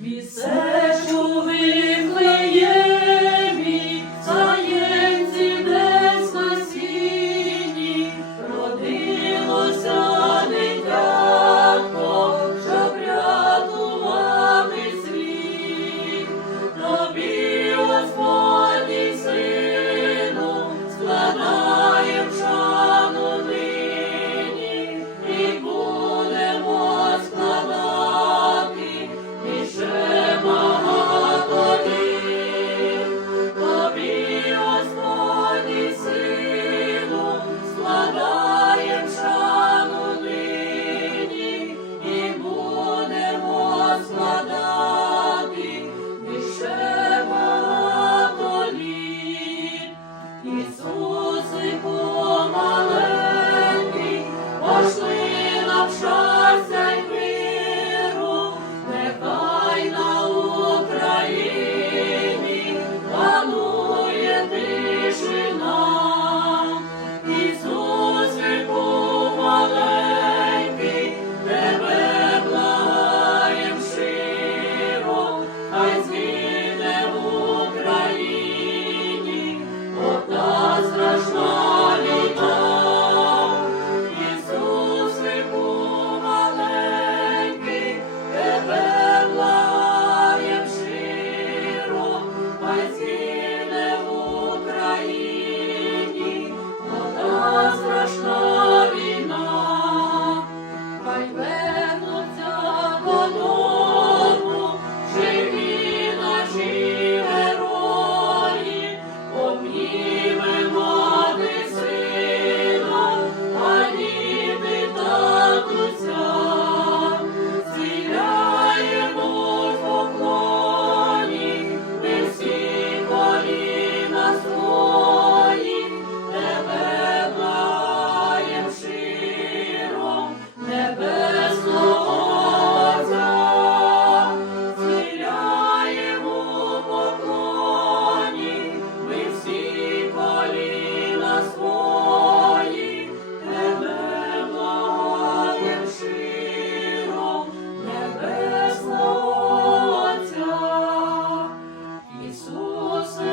мій серце Ісусе.